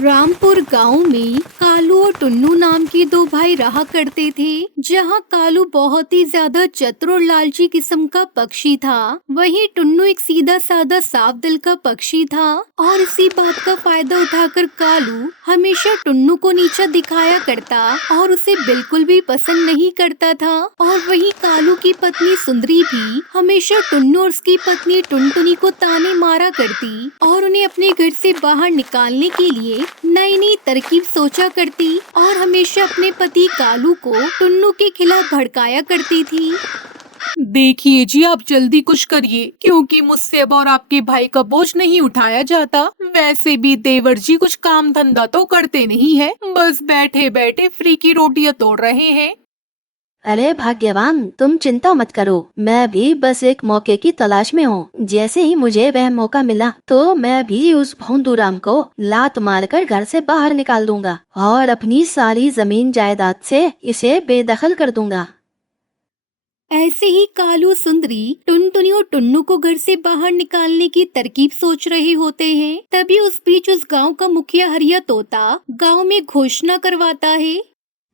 रामपुर गांव में कालू और टुन्नू नाम के दो भाई रहा करते थे। जहां कालू बहुत ही ज्यादा चतुर और लालची किस्म का पक्षी था, वहीं टुन्नू एक सीधा साधा साफ दिल का पक्षी था। और इसी बात का फायदा उठाकर कालू हमेशा टुन्नू को नीचा दिखाया करता और उसे बिल्कुल भी पसंद नहीं करता था। और वहीं कालू की पत्नी सुंदरी भी हमेशा टुन्नू और उसकी पत्नी टुनटुनी को ताने मारा करती और उन्हें अपने घर से बाहर निकालने के लिए नई नई तरकीब सोचा करती और हमेशा अपने पति कालू को टुन्नू के खिलाफ भड़काया करती थी। देखिए जी, आप जल्दी कुछ करिए, क्योंकि मुझसे अब और आपके भाई का बोझ नहीं उठाया जाता। वैसे भी देवर जी कुछ काम धंधा तो करते नहीं है, बस बैठे बैठे फ्री की रोटियां तोड़ रहे हैं। अरे भाग्यवान, तुम चिंता मत करो, मैं भी बस एक मौके की तलाश में हूँ। जैसे ही मुझे वह मौका मिला तो मैं भी उस भोंदूराम को लात मारकर घर से बाहर निकाल दूंगा और अपनी सारी जमीन जायदाद से इसे बेदखल कर दूंगा। ऐसे ही कालू सुंदरी टुनटुनी और टुन्नू को घर से बाहर निकालने की तरकीब सोच रहे होते हैं। तभी उस बीच उस गांव का मुखिया हरिया तोता गांव में घोषणा करवाता है,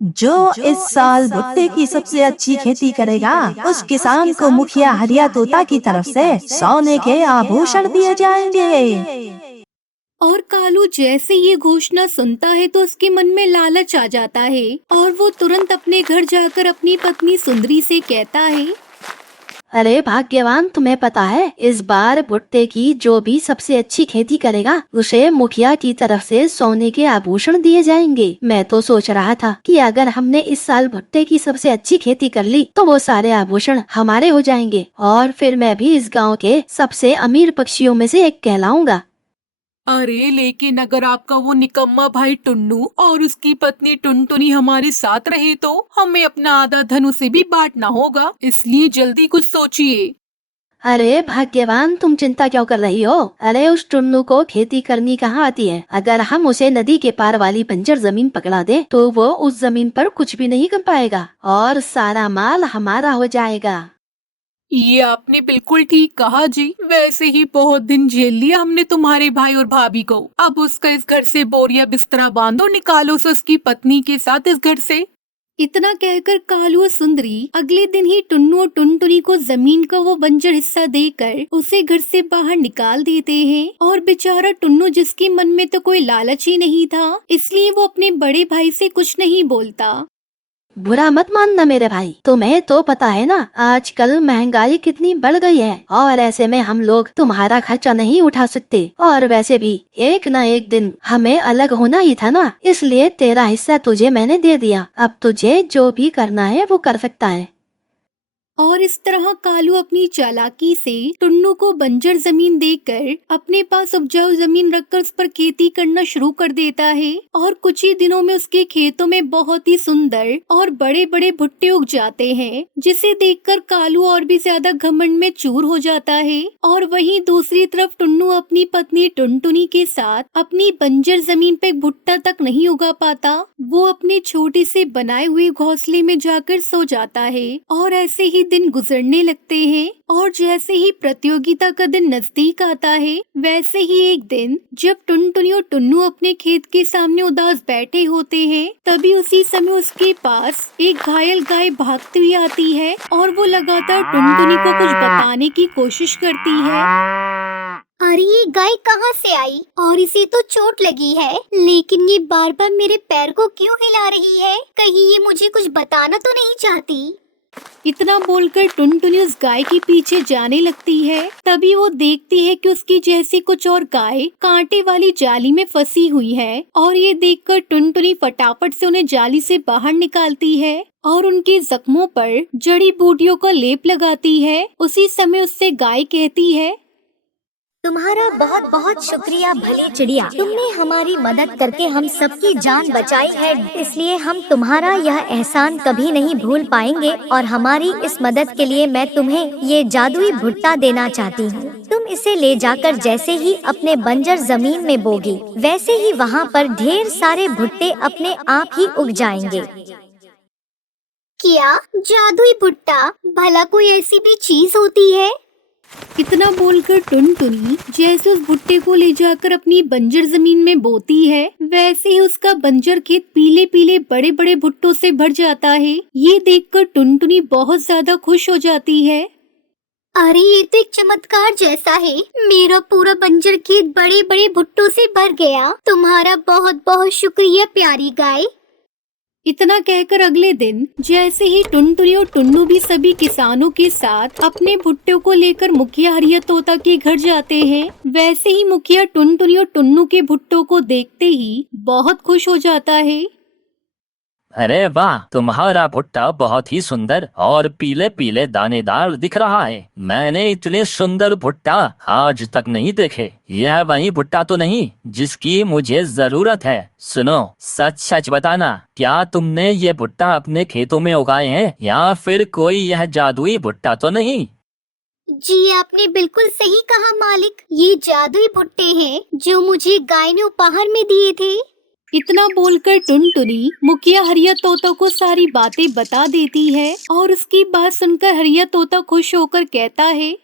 जो इस साल भुट्टे की सबसे अच्छी खेती करेगा उस किसान को मुखिया हरिया तोता की तरफ से सोने के आभूषण दिए जाएंगे। और कालू जैसे ये घोषणा सुनता है तो उसके मन में लालच आ जाता है और वो तुरंत अपने घर जाकर अपनी पत्नी सुंदरी से कहता है, अरे भाग्यवान, तुम्हें पता है इस बार भुट्टे की जो भी सबसे अच्छी खेती करेगा उसे मुखिया की तरफ से सोने के आभूषण दिए जाएंगे। मैं तो सोच रहा था कि अगर हमने इस साल भुट्टे की सबसे अच्छी खेती कर ली तो वो सारे आभूषण हमारे हो जाएंगे और फिर मैं भी इस गांव के सबसे अमीर पक्षियों में से एक कहलाऊंगा। अरे लेकिन अगर आपका वो निकम्मा भाई टुन्नू और उसकी पत्नी टुनटुनी हमारे साथ रहे तो हमें अपना आधा धन उसे भी बांटना होगा, इसलिए जल्दी कुछ सोचिए। अरे भाग्यवान, तुम चिंता क्यों कर रही हो? अरे उस टुन्नू को खेती करनी कहाँ आती है। अगर हम उसे नदी के पार वाली बंजर जमीन पकड़ा दे तो वो उस जमीन पर कुछ भी नहीं कर पाएगा और सारा माल हमारा हो जाएगा। ये आपने बिल्कुल ठीक कहा जी। वैसे ही बहुत दिन झेल लिया हमने तुम्हारे भाई और भाभी को, अब उसका इस घर से बोरिया बिस्तरा बांधो, निकालो से उसकी पत्नी के साथ इस घर से। इतना कहकर कालू और सुंदरी अगले दिन ही टुन्नू और टुनटुनी को जमीन का वो बंजर हिस्सा देकर उसे घर से बाहर निकाल देते हैं। और बेचारा टुन्नू, जिसके मन में तो कोई लालच ही नहीं था, इसलिए वो अपने बड़े भाई से कुछ नहीं बोलता। बुरा मत मानना मेरे भाई, तुम्हें तो पता है ना आजकल महंगाई कितनी बढ़ गई है और ऐसे में हम लोग तुम्हारा खर्चा नहीं उठा सकते। और वैसे भी एक न एक दिन हमें अलग होना ही था ना, इसलिए तेरा हिस्सा तुझे मैंने दे दिया। अब तुझे जो भी करना है वो कर सकता है। और इस तरह कालू अपनी चालाकी से टुन्नू को बंजर जमीन देकर अपने पास उपजाऊ जमीन रखकर उस पर खेती करना शुरू कर देता है। और कुछ ही दिनों में उसके खेतों में बहुत ही सुंदर और बड़े बड़े भुट्टे उग जाते हैं, जिसे देखकर कालू और भी ज्यादा घमंड में चूर हो जाता है। और वहीं दूसरी तरफ टुन्नू अपनी पत्नी टुनटुनी के साथ अपनी बंजर जमीन पे भुट्टा तक नहीं उगा पाता। वो अपने छोटे से बनाए हुए घोंसले में जाकर सो जाता है और ऐसे ही दिन गुजरने लगते हैं। और जैसे ही प्रतियोगिता का दिन नजदीक आता है, वैसे ही एक दिन जब टुनटुनी और टुन्नू अपने खेत के सामने उदास बैठे होते हैं, तभी उसी समय उसके पास एक घायल गाय भागती हुई आती है और वो लगातार टुनटुनी को कुछ बताने की कोशिश करती है। अरे ये गाय कहाँ से आई और इसे तो चोट लगी है, लेकिन ये बार बार मेरे पैर को क्यों हिला रही है? कहीं ये मुझे कुछ बताना तो नहीं चाहती? इतना बोलकर टुनटुनी उस गाय के पीछे जाने लगती है। तभी वो देखती है कि उसकी जैसी कुछ और गाय कांटे वाली जाली में फंसी हुई है। और ये देखकर टुनटुनी फटाफट से उन्हें जाली से बाहर निकालती है और उनके जख्मों पर जड़ी बूटियों का लेप लगाती है। उसी समय उससे गाय कहती है, तुम्हारा बहुत बहुत शुक्रिया भली चिड़िया, तुमने हमारी मदद करके हम सबकी जान बचाई है, इसलिए हम तुम्हारा यह एहसान कभी नहीं भूल पाएंगे। और हमारी इस मदद के लिए मैं तुम्हें ये जादुई भुट्टा देना चाहती हूँ। तुम इसे ले जाकर जैसे ही अपने बंजर जमीन में बोगी, वैसे ही वहाँ पर ढेर सारे भुट्टे अपने आप ही उग जाएंगे। क्या जादुई भुट्टा? भला कोई ऐसी भी चीज होती है? इतना बोलकर टुनटुनी जैसे उस भुट्टे को ले जाकर अपनी बंजर जमीन में बोती है, वैसे ही उसका बंजर खेत पीले पीले बड़े बड़े भुट्टों से भर जाता है। ये देखकर टुनटुनी बहुत ज्यादा खुश हो जाती है। अरे ये तो एक चमत्कार जैसा है, मेरा पूरा बंजर खेत बड़े बड़े भुट्टों से भर गया। तुम्हारा बहुत बहुत शुक्रिया प्यारी गाय। इतना कहकर अगले दिन जैसे ही टुनटुनी और टुन्नू भी सभी किसानों के साथ अपने भुट्टों को लेकर मुखिया हरिया तोता के घर जाते हैं, वैसे ही मुखिया टुनटुनी और टुन्नू के भुट्टों को देखते ही बहुत खुश हो जाता है। अरे वाह, तुम्हारा भुट्टा बहुत ही सुंदर और पीले पीले दानेदार दिख रहा है। मैंने इतने सुंदर भुट्टा आज तक नहीं देखे। यह वही भुट्टा तो नहीं जिसकी मुझे जरूरत है। सुनो, सच सच बताना, क्या तुमने ये भुट्टा अपने खेतों में उगाए हैं या फिर कोई यह जादुई भुट्टा तो नहीं? जी आपने बिल्कुल सही कहा मालिक, ये जादुई भुट्टे हैं जो मुझे गाय ने उपहार में दिए थे। इतना बोलकर टुनटुनी मुखिया हरिया तोता को सारी बातें बता देती है और उसकी बात सुनकर हरिया तोता खुश होकर कहता है,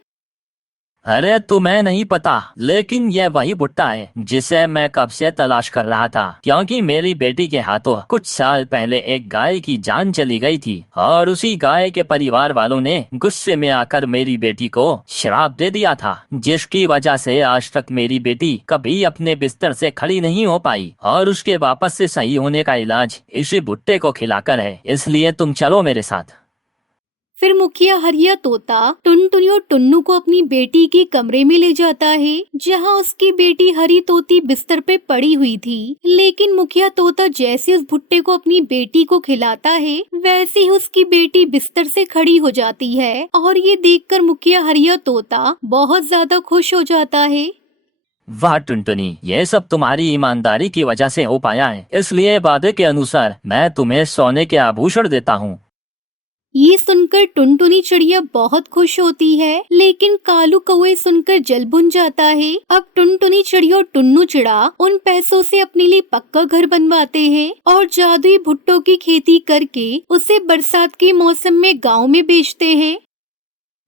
अरे तुम्हें नहीं पता, लेकिन यह वही भुट्टा है जिसे मैं कब से तलाश कर रहा था, क्योंकि मेरी बेटी के हाथों कुछ साल पहले एक गाय की जान चली गई थी और उसी गाय के परिवार वालों ने गुस्से में आकर मेरी बेटी को श्राप दे दिया था, जिसकी वजह से आज तक मेरी बेटी कभी अपने बिस्तर से खड़ी नहीं हो पाई और उसके वापस से सही होने का इलाज इसी भुट्टे को खिलाकर है। इसलिए तुम चलो मेरे साथ। फिर मुखिया हरिया तोता टुनटुनी और टुन्नू को अपनी बेटी के कमरे में ले जाता है, जहां उसकी बेटी हरी तोती बिस्तर पे पड़ी हुई थी। लेकिन मुखिया तोता जैसे उस भुट्टे को अपनी बेटी को खिलाता है, वैसे ही उसकी बेटी बिस्तर से खड़ी हो जाती है और ये देखकर मुखिया हरिया तोता बहुत ज्यादा खुश हो जाता है। वाह टुनटुनी, ये सब तुम्हारी ईमानदारी की वजह से हो पाया है, इसलिए वादे के अनुसार मैं तुम्हें सोने के आभूषण देता हूँ। ये सुनकर टुनटुनी चिड़िया बहुत खुश होती है, लेकिन कालू कौवे सुनकर जल भुन जाता है। अब टुनटुनी चिड़िया और टुन्नू चिड़ा उन पैसों से अपने लिए पक्का घर बनवाते हैं और जादुई भुट्टों की खेती करके उसे बरसात के मौसम में गांव में बेचते हैं।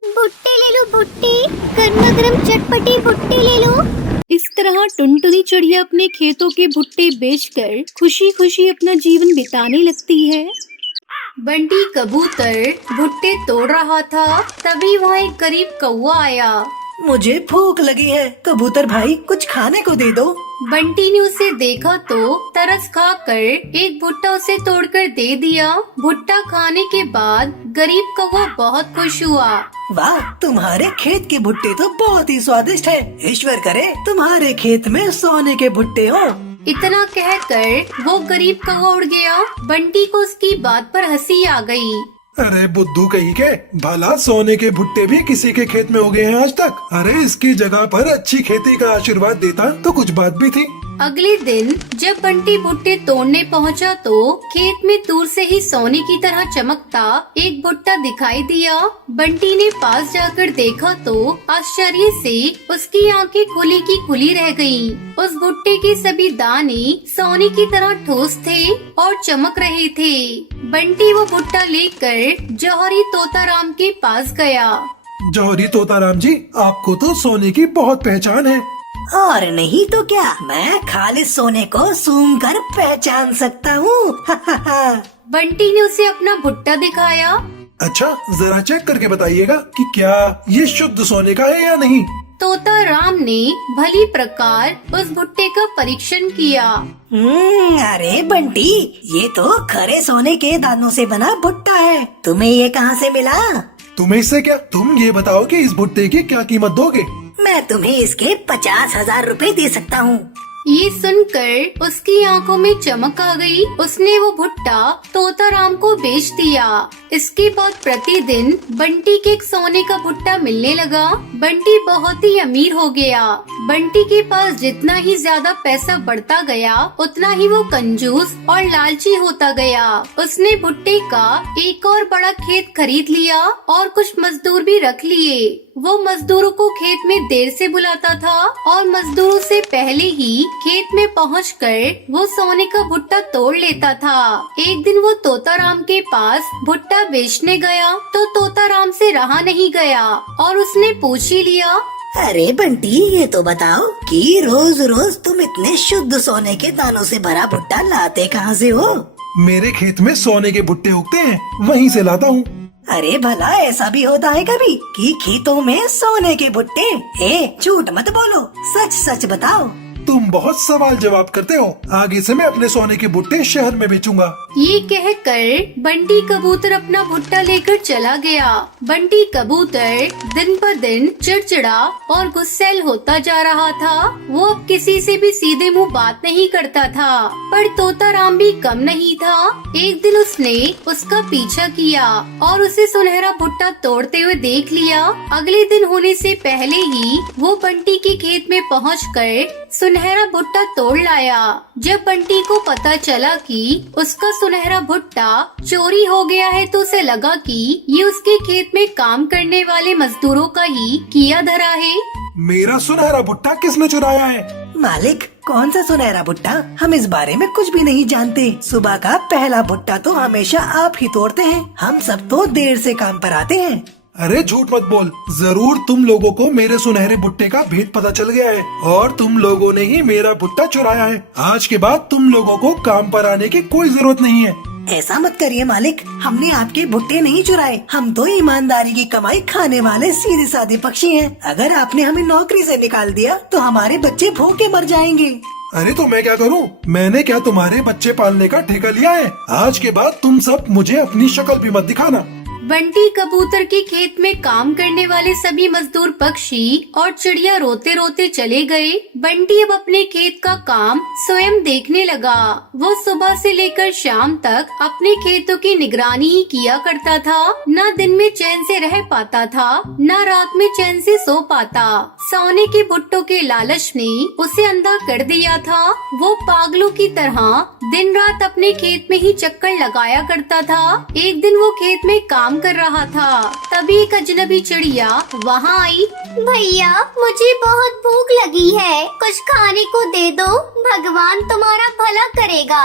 भुट्टे ले लो भुट्टे, गर्मा गर्म चटपटे भुट्टे ले लो। इस तरह टुनटुनी चिड़िया अपने खेतों के भुट्टे बेचकर खुशी खुशी अपना जीवन बिताने लगती है। बंटी कबूतर भुट्टे तोड़ रहा था, तभी वहाँ एक गरीब कौवा आया। मुझे भूख लगी है, कबूतर भाई कुछ खाने को दे दो। बंटी ने उसे देखा तो तरस खाकर एक भुट्टा उसे तोड़कर दे दिया। भुट्टा खाने के बाद गरीब कौवा बहुत खुश हुआ। वाह, तुम्हारे खेत के भुट्टे तो बहुत ही स्वादिष्ट है। ईश्वर करे तुम्हारे खेत में सोने के भुट्टे हो। इतना कहकर वो गरीब कौवा उड़ गया। बंटी को उसकी बात पर हंसी आ गई। अरे बुद्धू कहीं के, भला सोने के भुट्टे भी किसी के खेत में उगे हैं आज तक? अरे इसकी जगह पर अच्छी खेती का आशीर्वाद देता तो कुछ बात भी थी। अगले दिन जब बंटी भुट्टे तोड़ने पहुंचा तो खेत में दूर से ही सोने की तरह चमकता एक भुट्टा दिखाई दिया। बंटी ने पास जाकर देखा तो आश्चर्य से उसकी आंखें खुली की खुली रह गईं। उस भुट्टे के सभी दाने सोने की तरह ठोस थे और चमक रहे थे। बंटी वो भुट्टा लेकर जौहरी तोताराम के पास गया। जौहरी तोताराम जी, आपको तो सोने की बहुत पहचान है। और नहीं तो क्या, मैं खाली सोने को सूंघ कर पहचान सकता हूँ। बंटी ने उसे अपना भुट्टा दिखाया। अच्छा, जरा चेक करके बताइएगा कि क्या ये शुद्ध सोने का है या नहीं। तोताराम ने भली प्रकार उस भुट्टे का परीक्षण किया। अरे बंटी, ये तो खरे सोने के दानों से बना भुट्टा है। तुम्हें ये कहाँ से मिला? तुम्हें इससे क्या, तुम ये बताओ कि इस भुट्टे की क्या कीमत दोगे? मैं तुम्हें इसके 50,000 रुपए दे सकता हूँ। ये सुनकर उसकी आंखों में चमक आ गई। उसने वो भुट्टा तोताराम को बेच दिया। इसके बाद प्रतिदिन बंटी के एक सोने का भुट्टा मिलने लगा। बंटी बहुत ही अमीर हो गया। बंटी के पास जितना ही ज्यादा पैसा बढ़ता गया, उतना ही वो कंजूस और लालची होता गया। उसने भुट्टे का एक और बड़ा खेत खरीद लिया और कुछ मजदूर भी रख लिए। वो मजदूरों को खेत में देर से बुलाता था और मजदूरों से पहले ही खेत में पहुंचकर वो सोने का भुट्टा तोड़ लेता था। एक दिन वो तोताराम के पास भुट्टा बेचने गया तो तोताराम से रहा नहीं गया और उसने पूछ ही लिया, अरे बंटी, ये तो बताओ कि रोज रोज तुम इतने शुद्ध सोने के दानों से भरा भुट्टा लाते कहाँ से हो? मेरे खेत में सोने के भुट्टे उगते हैं, वहीं से लाता हूँ। अरे भला ऐसा भी होता है कभी कि खेतों में सोने के भुट्टे? झूठ मत बोलो, सच सच बताओ। तुम बहुत सवाल जवाब करते हो। आगे से मैं अपने सोने के भुट्टे शहर में बेचूंगा। ये कहकर बंटी कबूतर अपना भुट्टा लेकर चला गया। बंटी कबूतर दिन पर दिन चिड़चिड़ा और गुस्सैल होता जा रहा था। वो अब किसी से भी सीधे मुंह बात नहीं करता था, पर तोताराम भी कम नहीं था। एक दिन उसने उसका पीछा किया और उसे सुनहरा भुट्टा तोड़ते हुए देख लिया। अगले दिन होने से पहले ही वो बंटी के खेत में पहुंचकर सुनहरा भुट्टा तोड़ लाया। जब बंटी को पता चला कि उसका सुनहरा भुट्टा चोरी हो गया है तो उसे लगा कि ये उसके खेत में काम करने वाले मजदूरों का ही किया धरा है। मेरा सुनहरा भुट्टा किसने चुराया है? मालिक, कौन सा सुनहरा भुट्टा? हम इस बारे में कुछ भी नहीं जानते। सुबह का पहला भुट्टा तो हमेशा आप ही तोड़ते हैं। हम सब तो देर से काम पर आते हैं। अरे झूठ मत बोल, जरूर तुम लोगों को मेरे सुनहरे भुट्टे का भेद पता चल गया है और तुम लोगों ने ही मेरा भुट्टा चुराया है। आज के बाद तुम लोगों को काम पर आने की कोई जरूरत नहीं है। ऐसा मत करिए मालिक, हमने आपके भुट्टे नहीं चुराए। हम तो ईमानदारी की कमाई खाने वाले सीधे साधे पक्षी हैं। अगर आपने हमें नौकरी से निकाल दिया तो हमारे बच्चे भूखे मर जाएंगे। अरे तो मैं क्या करूं? मैंने क्या तुम्हारे बच्चे पालने का ठेका लिया है? आज के बाद तुम सब मुझे अपनी शक्ल भी मत दिखाना। बंटी कबूतर के खेत में काम करने वाले सभी मजदूर पक्षी और चिड़िया रोते रोते चले गए। बंटी अब अपने खेत का काम स्वयं देखने लगा। वो सुबह से लेकर शाम तक अपने खेतों की निगरानी ही किया करता था। न दिन में चैन से रह पाता था, न रात में चैन से सो पाता। सोने के भुट्टों के लालच ने उसे अंधा कर दिया था। वो पागलों की तरह दिन रात अपने खेत में ही चक्कर लगाया करता था। एक दिन वो खेत में काम कर रहा था, तभी एक अजनबी चिड़िया वहाँ आई। भैया, मुझे बहुत भूख लगी है, कुछ खाने को दे दो, भगवान तुम्हारा भला करेगा।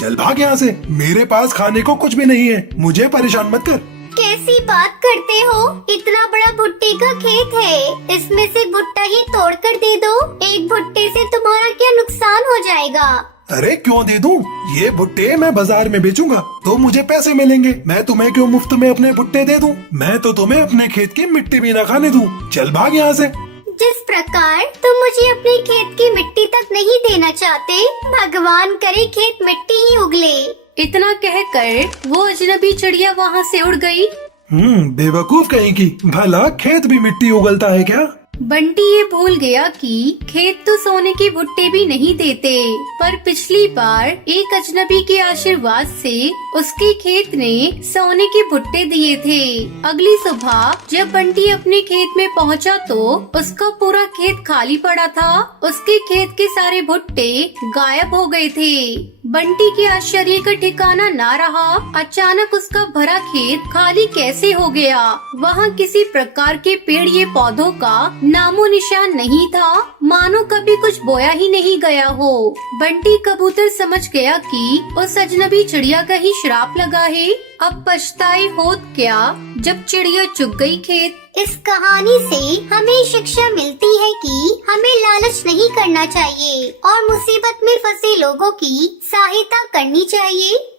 चल भाग यहाँ से, मेरे पास खाने को कुछ भी नहीं है, मुझे परेशान मत कर। कैसी बात करते हो? इतना बड़ा भुट्टे का खेत है, इसमें से भुट्टा ही तोड़ कर दे दो। एक भुट्टे से तुम्हारा क्या नुकसान हो जाएगा? अरे क्यों दे दूं? ये भुट्टे मैं बाजार में बेचूंगा तो मुझे पैसे मिलेंगे। मैं तुम्हें क्यों मुफ्त में अपने भुट्टे दे दूं? मैं तो तुम्हें अपने खेत की मिट्टी भी न खाने दूं। चल भाग यहाँ से। जिस प्रकार तुम मुझे अपने खेत की मिट्टी तक नहीं देना चाहते, भगवान करे खेत मिट्टी ही उगले। इतना कहकर वो अजनबी चिड़िया वहाँ से उड़ गई। बेवकूफ कहीं की, भला खेत भी मिट्टी उगलता है क्या? बंटी ये भूल गया कि खेत तो सोने के भुट्टे भी नहीं देते, पर पिछली बार एक अजनबी के आशीर्वाद से उसके खेत ने सोने के भुट्टे दिए थे। अगली सुबह जब बंटी अपने खेत में पहुंचा तो उसका पूरा खेत खाली पड़ा था। उसके खेत के सारे भुट्टे गायब हो गए थे। बंटी के आश्चर्य का ठिकाना ना रहा। अचानक उसका भरा खेत खाली कैसे हो गया? वहाँ किसी प्रकार के पेड़ या पौधों का नामो निशान नहीं था, मानो कभी कुछ बोया ही नहीं गया हो। बंटी कबूतर समझ गया कि उस अजनबी चिड़िया का ही श्राप लगा है। अब पछताए होत क्या जब चिड़िया चुग गई खेत। इस कहानी से हमें शिक्षा मिलती है कि हमें लालच नहीं करना चाहिए और मुसीबत में फंसे लोगों की सहायता करनी चाहिए।